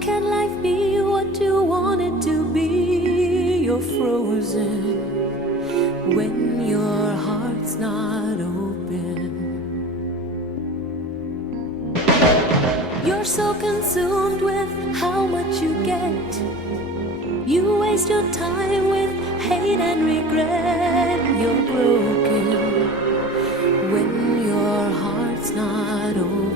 can life be what you want it to be? You're frozen when your heart's not open. You're so consumed with how much you get. You waste your time with hate and regret. You're broken when your heart's not open.